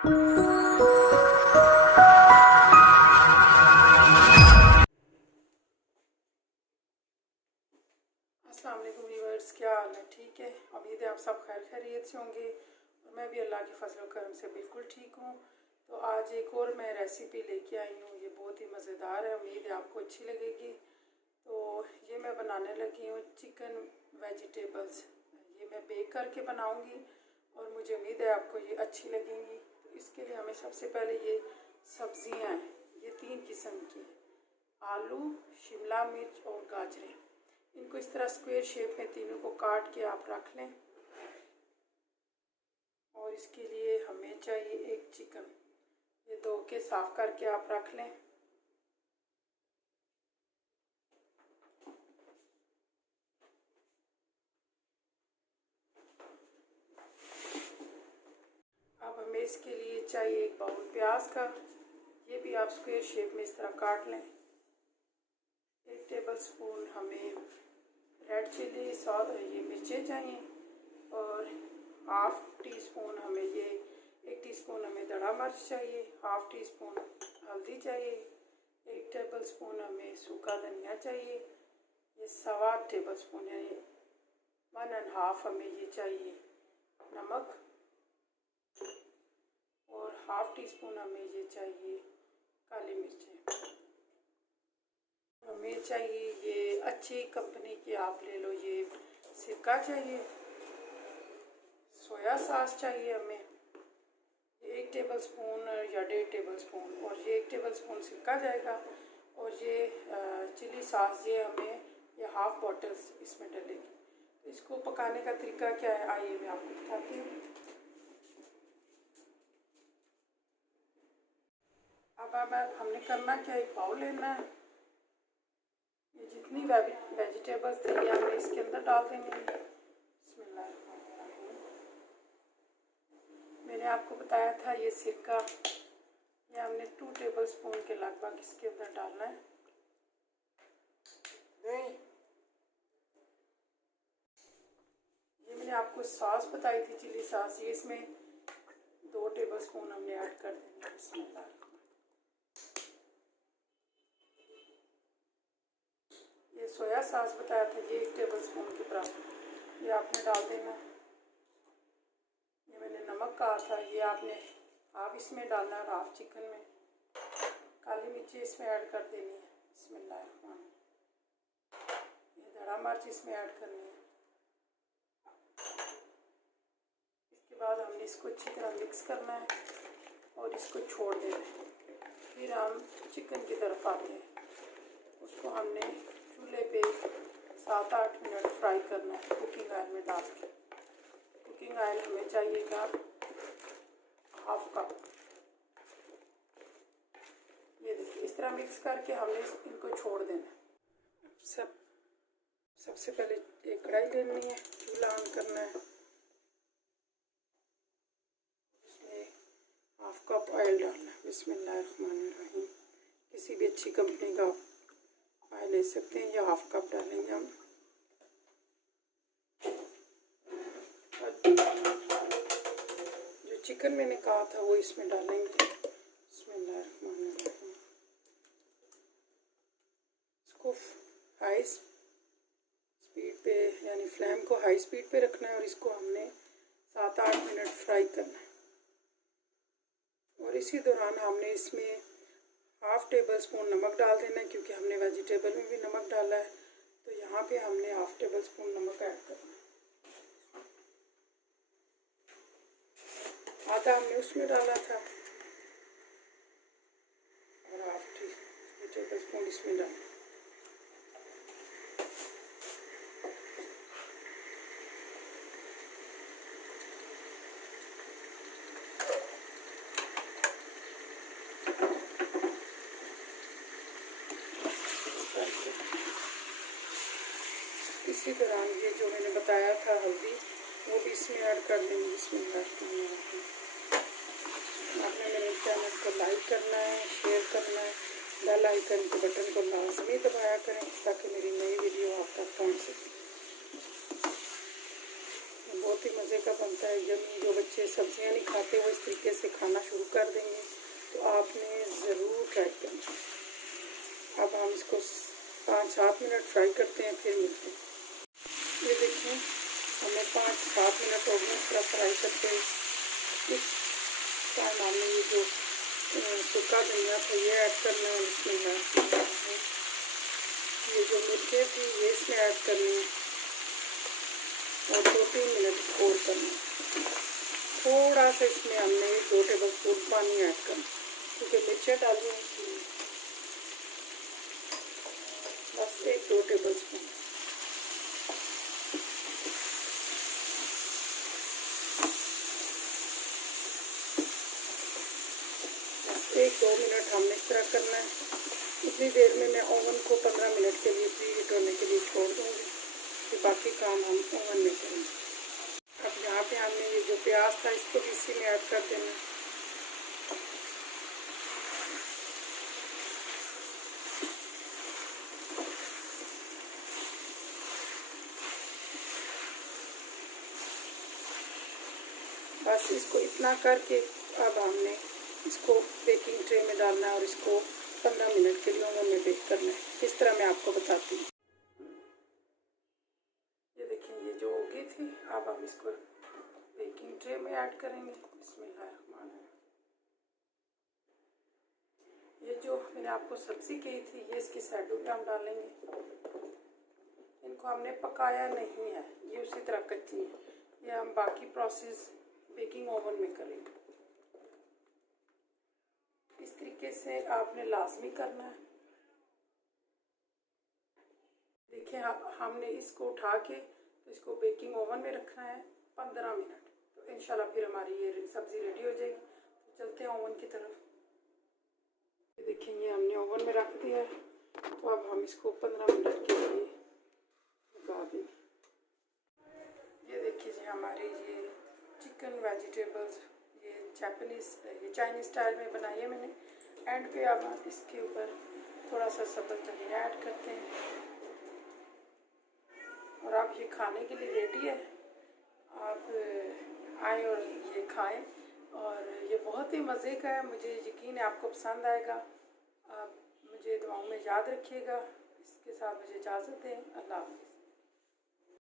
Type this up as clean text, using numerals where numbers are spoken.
अस्सलाम वालेकुम व्यूअर्स, क्या हाल है? ठीक है, उम्मीद है आप सब खैर खैरियत से होंगे और मैं भी अल्लाह के फजल करम से बिल्कुल ठीक हूँ। तो आज एक और मैं रेसिपी लेके आई हूँ, ये बहुत ही मज़ेदार है, उम्मीद है आपको अच्छी लगेगी। तो ये मैं बनाने लगी हूँ चिकन वेजिटेबल्स। ये मैं बेक करके बनाऊँगी और मुझे उम्मीद है आपको ये अच्छी लगेंगी। तो इसके लिए हमें सबसे पहले ये सब्ज़ियाँ हैं, ये 3 किस्म की हैं, आलू, शिमला मिर्च और गाजरें। इनको इस तरह स्क्वायर शेप में तीनों को काट के आप रख लें। और इसके लिए हमें चाहिए एक चिकन, ये धो के साफ करके आप रख लें। अब हमें इसके लिए चाहिए एक बाउल प्याज का, ये भी आप स्क्वायर शेप में इस तरह काट लें। 1 टेबलस्पून हमें रेड चिली सॉस ये मिर्चें चाहिए और हाफ़ टी स्पून हमें ये 1 टीस्पून हमें दड़ा मिर्च चाहिए, हाफ़ टी स्पून हल्दी चाहिए, 1 टेबलस्पून हमें सूखा धनिया चाहिए, ये 1.25 टेबलस्पून यानी 1.5 हमें ये चाहिए नमक और हाफ़ टी स्पून हमें ये चाहिए काली मिर्चें। हमें चाहिए ये अच्छी कंपनी की आप ले लो, ये सिरका चाहिए, सोया सॉस चाहिए हमें 1 टेबलस्पून या 1.5 टेबलस्पून, और ये 1 टेबलस्पून सिरका जाएगा। और ये चिली सॉस ये हमें ये हाफ़ बॉटल्स इसमें डलेगी। तो इसको पकाने का तरीका क्या है आइए मैं आपको बताती हूँ। अब हमने करना क्या, एक बाउल लेना है, ये जितनी वेजिटेबल्स थे ये हमें इसके अंदर डाल देंगे। बिस्मिल्लाहिर्रहमानिर्रहीम। मैंने आपको बताया था ये सिरका, ये हमने 2 टेबलस्पून के लगभग इसके अंदर डालना है। ये मैंने आपको सॉस बताई थी चिली सॉस, ये इसमें 2 टेबलस्पून हमने ऐड कर देंगे। बिस्मिल्लाह। ये सोया सॉस बताया था, ये 1 टेबलस्पून के बराबर ये आपने डाल देना। ये मैंने नमक कहा था, ये आपने हाफ इसमें डालना है और हाफ चिकन में। काली मिर्ची इसमें ऐड कर देनी है। बिस्मिल्लाह। ये धड़ा मिर्च इसमें ऐड करनी है। इसके बाद हमने इसको अच्छी तरह मिक्स करना है और इसको छोड़ देना है। फिर हम चिकन की तरफ आते हैं, उसको हमने चूल्हे पे 7-8 मिनट फ्राई करना है कुकिंग ऑयल में डाल के। कुकिंग ऑयल हमें चाहिएगा हाफ कप। ये देखिए इस तरह मिक्स करके हमने इनको छोड़ देना। सबसे पहले एक कढ़ाई लेनी है, चूल्हा ऑन करना है, इसमें हाफ कप ऑयल डालना है। बिस्मिल्लाहिर्रहमानिर्रहीम। किसी भी अच्छी कंपनी का ऑयल ले सकते हैं, या हाफ कप डालेंगे हम। जो चिकन मैंने कहा था वो इसमें डालेंगे। बिस्मिल्लाहिर्रहमानिर्रहीम। इसको हाई स्पीड पे यानी फ्लेम को हाई स्पीड पे रखना है और इसको हमने 7-8 मिनट फ्राई करना है। और इसी दौरान हमने इसमें हाफ़ टेबलस्पून नमक डाल देना है, क्योंकि हमने वेजिटेबल में भी नमक डाला है, तो यहाँ पे हमने हाफ़ टेबलस्पून नमक ऐड करना है। आधा हमने उसमें डाला था और हाफ़ टेबलस्पून इसमें डाला। इसी दौरान ये जो मैंने बताया था हल्दी वो भी इसमें ऐड कर देंगे। इसमें आपने मेरे चैनल को लाइक करना है, शेयर करना है, बेल आइकन के बटन को लाजमी दबाया करें ताकि मेरी नई वीडियो आप तक पहुँच सके। बहुत ही मज़े का बनता है। यम्मी। जो बच्चे सब्जियां नहीं खाते वो इस तरीके से खाना शुरू कर देंगे, तो आपने ज़रूर ट्राई करना। अब हम इसको 5-7 मिनट फ्राई करते हैं, फिर मिलते हैं। ये देखिए हमें 5-7 मिनट हो गए थोड़ा फ्राई करते हैं। इस टाइम हमने ये जो सूखा धनिया था ये ऐड करना है, इसमें ये जो मिर्चें थी ये इसमें ऐड करनी है और 2-3 मिनट इसको और करना है। थोड़ा सा इसमें हमने 2 टेबल स्पून पानी ऐड करना, क्योंकि मिर्चें डाली हैं इसमें, बस 1-2 टेबल स्पून। बस 1-2 मिनट हमने इस तरह करना है। इतनी देर में मैं ओवन को 15 मिनट के लिए प्री हीट होने के लिए छोड़ दूँगी, फिर बाकी काम हम ओवन में करेंगे। अब यहाँ पे हमने ये जो प्याज था इसको भी इसी में ऐड कर देना। बस इसको इतना करके अब हमने इसको बेकिंग ट्रे में डालना है और इसको 15 मिनट के लिए ओवन में बेक करना है। किस तरह मैं आपको बताती हूँ। ये देखिए ये जो हो गई थी, अब हम इसको बेकिंग ट्रे में ऐड करेंगे। बिस्मिल्लाहिर्रहमानिर्रहीम। ये जो मैंने आपको सब्ज़ी कही थी ये इसकी साइडों पे हम डालेंगे। इनको हमने पकाया नहीं है, ये उसी तरह कच्ची है। ये हम बाकी प्रोसेस बेकिंग ओवन में करेंगे। इस तरीके से आपने लाजमी करना है। देखिए हमने इसको उठा के तो इसको बेकिंग ओवन में रखना है 15 मिनट, तो इंशाल्लाह फिर हमारी ये सब्ज़ी रेडी हो जाएगी। तो चलते हैं ओवन की तरफ। ये देखिए ये हमने ओवन में रख दिया है, तो अब हम इसको 15 मिनट के लिए लगा देंगे। ये देखिए जी हमारी ये चिकन वेजिटेबल्स, ये चाइनीज़ स्टाइल में बनाई है मैंने। एंड पे अब हम इसके ऊपर थोड़ा सा सब्ज़ धनिया ऐड करते हैं और अब ये खाने के लिए रेडी है। आप आए और ये खाएं, और ये बहुत ही मज़े का है। मुझे यकीन है आपको पसंद आएगा। आप मुझे दुआओं में याद रखिएगा। इसके साथ मुझे इजाज़त दें। अल्लाह हाफ़िज़।